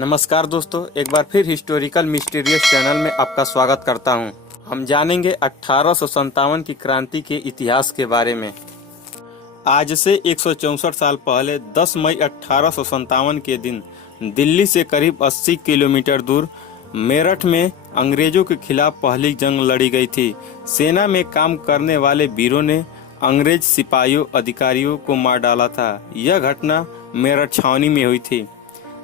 नमस्कार दोस्तों, एक बार फिर हिस्टोरिकल मिस्टीरियस चैनल में आपका स्वागत करता हूं। हम जानेंगे 1857 की क्रांति के इतिहास के बारे में। आज से 164 साल पहले 10 मई 1857 के दिन दिल्ली से करीब 80 किलोमीटर दूर मेरठ में अंग्रेजों के खिलाफ पहली जंग लड़ी गई थी। सेना में काम करने वाले वीरों ने अंग्रेज सिपाहियों अधिकारियों को मार डाला था। यह घटना मेरठ छावनी में हुई थी।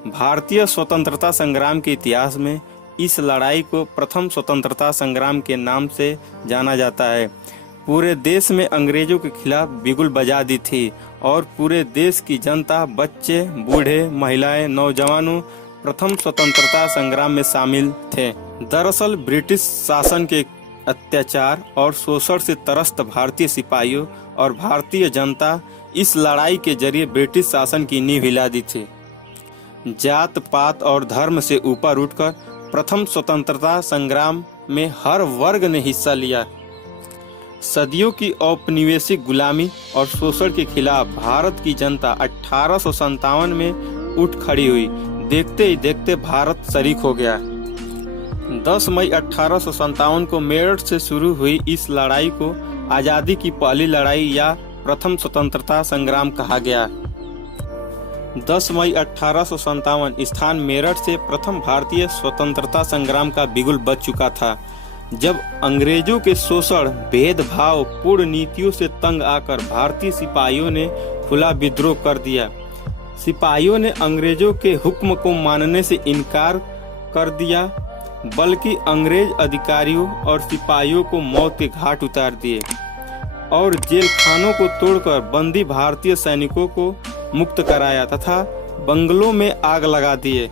भारतीय स्वतंत्रता संग्राम के इतिहास में इस लड़ाई को प्रथम स्वतंत्रता संग्राम के नाम से जाना जाता है। पूरे देश में अंग्रेजों के खिलाफ बिगुल बजा दी थी और पूरे देश की जनता, बच्चे, बूढ़े, महिलाएं, नौजवानों प्रथम स्वतंत्रता संग्राम में शामिल थे। दरअसल ब्रिटिश शासन के अत्याचार और शोषण से त्रस्त भारतीय सिपाहियों और भारतीय जनता इस लड़ाई के जरिए ब्रिटिश शासन की नींव हिला दी थी। जात पात और धर्म से ऊपर उठकर प्रथम स्वतंत्रता संग्राम में हर वर्ग ने हिस्सा लिया। सदियों की औपनिवेशिक गुलामी और शोषण के खिलाफ भारत की जनता 1857 में उठ खड़ी हुई। देखते ही देखते भारत शरीक हो गया। 10 मई 1857 को मेरठ से शुरू हुई इस लड़ाई को आजादी की पहली लड़ाई या प्रथम स्वतंत्रता संग्राम कहा गया। 10 मई 1857 स्थान मेरठ से प्रथम भारतीय स्वतंत्रता संग्राम का बिगुल बज चुका था, जब अंग्रेजों के शोषण, भेदभाव पूर्ण नीतियों से तंग आकर भारतीय सिपाहियों ने खुला विद्रोह कर दिया। सिपाहियों ने अंग्रेजों के हुक्म को मानने से इनकार कर दिया, बल्कि अंग्रेज अधिकारियों और सिपाहियों को मौत के घाट उतार दिए और जेल खानों को तोड़कर बंदी भारतीय सैनिकों को मुक्त कराया तथा बंगलों में आग लगा दिए।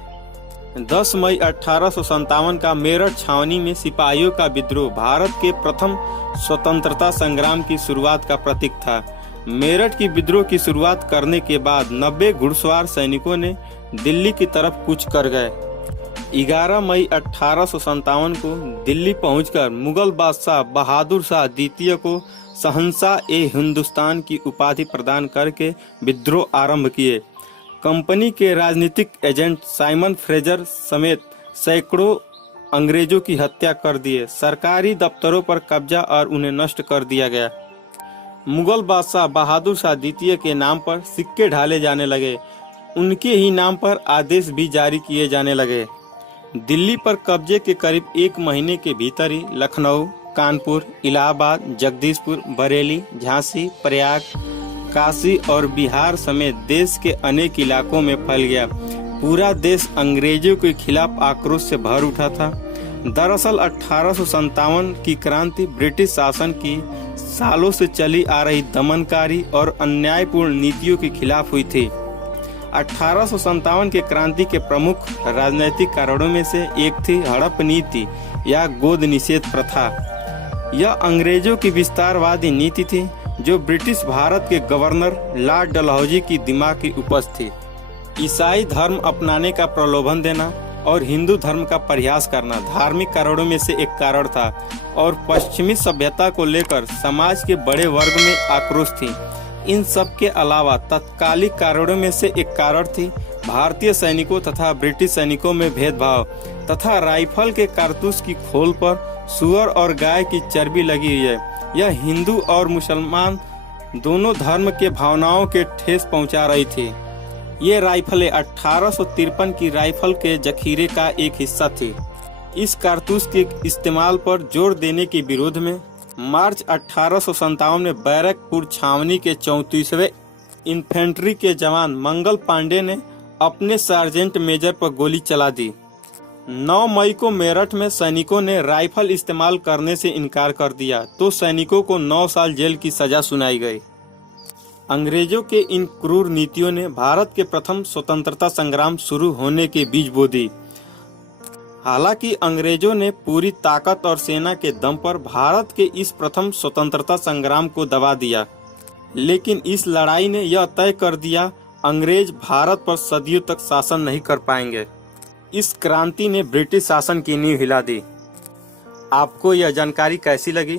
10 मई 1857 का मेरठ छावनी में सिपाहियों का विद्रोह भारत के प्रथम स्वतंत्रता संग्राम की शुरुआत का प्रतीक था। मेरठ की विद्रोह की शुरुआत करने के बाद 90 घुड़सवार सैनिकों ने दिल्ली की तरफ कूच कर गए। 11 मई 1857 को दिल्ली पहुंचकर मुगल बादशाह बहादुर शाह द्वितीय को शहंशाह ए हिंदुस्तान की उपाधि प्रदान करके विद्रोह आरंभ किए। कंपनी के राजनीतिक एजेंट साइमन फ्रेजर समेत सैकड़ों अंग्रेजों की हत्या कर दिए। सरकारी दफ्तरों पर कब्जा और उन्हें नष्ट कर दिया गया। मुगल बादशाह बहादुर शाह द्वितीय के नाम पर सिक्के ढाले जाने लगे। उनके ही नाम पर आदेश भी जारी किए जाने लगे। दिल्ली पर कब्जे के करीब एक महीने के भीतर ही लखनऊ, कानपुर, इलाहाबाद, जगदीशपुर, बरेली, झांसी, प्रयाग, काशी और बिहार समेत देश के अनेक इलाकों में फैल गया। पूरा देश अंग्रेजों के खिलाफ आक्रोश से भर उठा था। दरअसल 1857 की क्रांति ब्रिटिश शासन की सालों से चली आ रही दमनकारी और अन्यायपूर्ण नीतियों के खिलाफ हुई थी। 1857 के क्रांति के प्रमुख राजनीतिक कारणों में से एक थी हड़प नीति या गोद निषेध प्रथा। यह अंग्रेजों की विस्तारवादी नीति थी जो ब्रिटिश भारत के गवर्नर लॉर्ड डलहौजी की दिमाग की उपज थी। ईसाई धर्म अपनाने का प्रलोभन देना और हिंदू धर्म का परिहास करना धार्मिक कारणों में से एक कारण था और पश्चिमी सभ्यता को लेकर समाज के बड़े वर्ग में आक्रोश थी। इन सब के अलावा तत्कालिक कारणों में से एक कारण थी भारतीय सैनिकों तथा ब्रिटिश सैनिकों में भेदभाव तथा राइफल के कारतूस की खोल पर सुअर और गाय की चर्बी लगी हुई है। यह हिंदू और मुसलमान दोनों धर्म के भावनाओं के ठेस पहुंचा रही थी। ये राइफलें 1853 की राइफल के जखीरे का एक हिस्सा थी। इस कारतूस के इस्तेमाल पर जोर देने के विरोध में मार्च 1857 में बैरकपुर छावनी के 34वें इन्फेंट्री के जवान मंगल पांडे ने अपने सार्जेंट मेजर पर गोली चला दी। 9 मई को मेरठ में सैनिकों ने राइफल इस्तेमाल करने से इनकार कर दिया तो सैनिकों को 9 साल जेल की सजा सुनाई गई। अंग्रेजों के इन क्रूर नीतियों ने भारत के प्रथम स्वतंत्रता संग्राम शुरू होने के बीज बो दी। हालांकि अंग्रेजों ने पूरी ताकत और सेना के दम पर भारत के इस प्रथम स्वतंत्रता संग्राम को दबा दिया, लेकिन इस लड़ाई ने यह तय कर दिया अंग्रेज भारत पर सदियों तक शासन नहीं कर पाएंगे। इस क्रांति ने ब्रिटिश शासन की नींव हिला दी। आपको यह जानकारी कैसी लगी?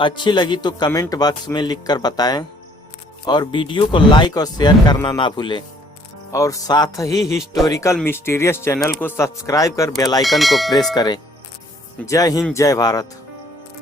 अच्छी लगी तो कमेंट बॉक्स में लिखकर बताएं और वीडियो को लाइक और शेयर करना ना भूलें। और साथ ही हिस्टोरिकल मिस्टीरियस चैनल को सब्सक्राइब कर बेल आइकन को प्रेस करें। जय हिंद, जय भारत।